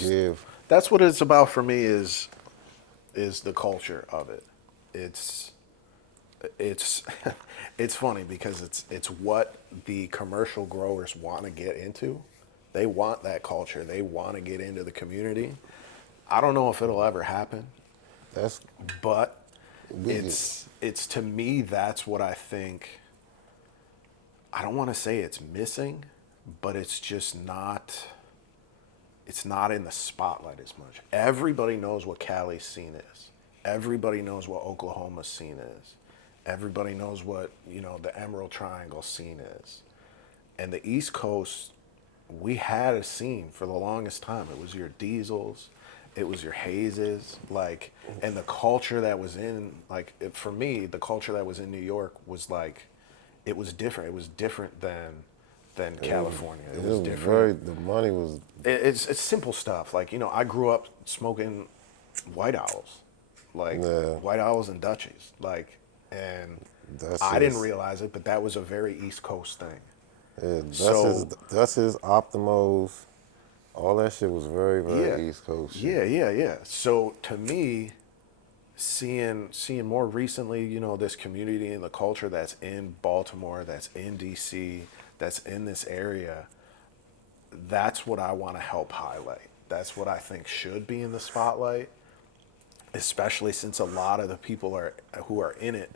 give. that's what it's about for me is the culture of it. It's it's it's funny because it's what the commercial growers want to get into. They want that culture. They want to get into the community. I don't know if it'll ever happen, That's but we get. it's to me that's what I think. I don't want to say it's missing, but it's just not. It's not in the spotlight as much. Everybody knows what Cali's scene is. Everybody knows what Oklahoma's scene is. Everybody knows what, the Emerald Triangle scene is. And the East Coast, we had a scene for the longest time. It was your Diesels, it was your Hazes, and the culture that was in, for me, the culture that was in New York was it was different. It was different than California. It It was was different. very. The money was. It's simple stuff. I grew up smoking White Owls, Yeah. White Owls and Dutchies, and That's I didn't his. realize it, but that was a very East Coast thing. Yeah, that's his. So That's his Optimos. All that shit was very, yeah, very East Coast shit. yeah. So to me, seeing more recently, this community and the culture that's in Baltimore, that's in DC, that's in this area, that's what I want to help highlight. That's what I think should be in the spotlight, especially since a lot of the people who are in it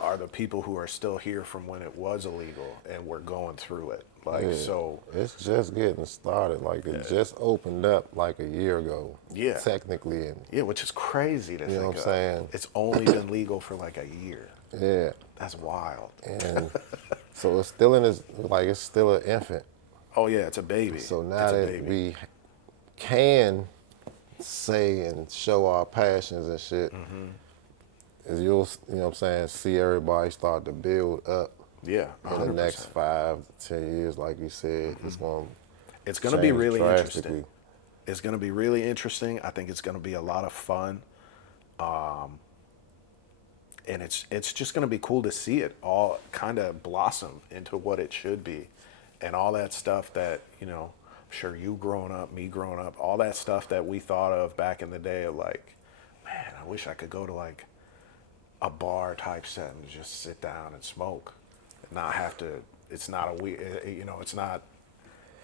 are the people who are still here from when it was illegal and we're going through it. Yeah, So, it's just getting started. Like it just opened up like a year ago, yeah, technically, and yeah, which is crazy to you know think what I'm of. saying? It's only been legal for like a year. Yeah, That's wild. and so it's still in its like it's still an infant. Oh yeah, it's a baby. So now It's a that baby. we can say and show our passions and shit, is you know what I'm saying, see everybody start to build up Yeah, in the next 100%. 5 to 10 years, like you said, it's going It's to going to be change really interesting. drastically. It's going to be really interesting. I think it's going to be a lot of fun. And it's just going to be cool to see it all kind of blossom into what it should be, and all that stuff that I'm sure you growing up, me growing up, all that stuff that we thought of back in the day of man, I wish I could go to a bar type setting to just sit down and smoke, and not have to. It's not a weird,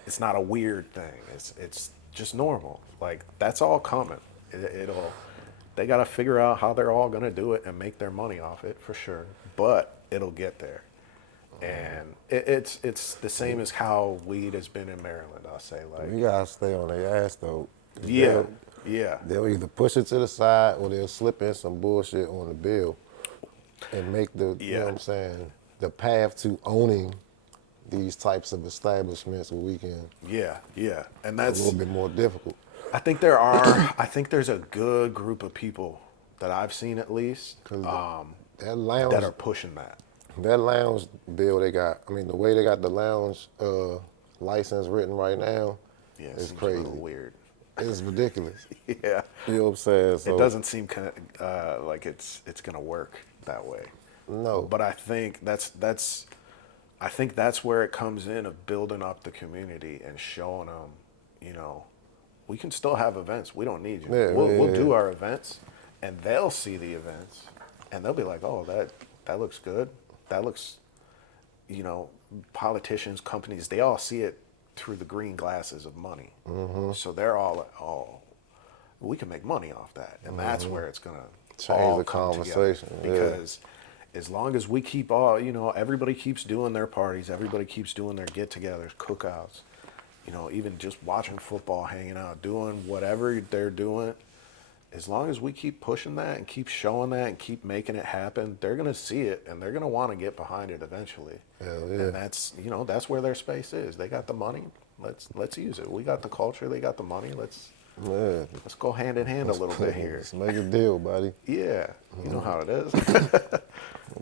it's not a weird thing. It's just normal. That's all coming. It'll they got to figure out how they're all going to do it and make their money off it for sure. But it'll get there. And it's the same as how weed has been in Maryland. I'll say You gotta stay on their ass though. 'Cause yeah, yeah, they'll either push it to the side or they'll slip in some bullshit on the bill and make you know yeah, what I'm saying, the path to owning these types of establishments where we can yeah. And a little that's bit more difficult. I think there's a good group of people that I've seen at least Cause that that lounge are pushing that. that lounge bill they got, I mean the way they got the lounge license written right now Yeah, it is seems a little crazy. weird. It's ridiculous. Yeah, You know what I'm saying? it So doesn't seem like it's gonna work that way. no. But I think I think that's where it comes in of building up the community and showing them, you know, we can still have events. We don't need you. Yeah, We'll yeah, do our events, and they'll see the events, and they'll be like, oh, that looks good. That looks, politicians, companies, they all see it through the green glasses of money. So they're all like, oh, we can make money off that, and that's where it's gonna Change all the come together conversation. Yeah. because as long as we keep everybody keeps doing their parties, everybody keeps doing their get-togethers, cookouts, even just watching football, hanging out, doing whatever they're doing. As long as we keep pushing that and keep showing that and keep making it happen, they're gonna see it and they're gonna want to get behind it eventually. Hell yeah. And that's where their space is. They got the money. Let's use it. We got the culture. They got the money. Yeah. Let's go hand in hand a little bit here. Let's make a deal, buddy. Yeah, you know how it is.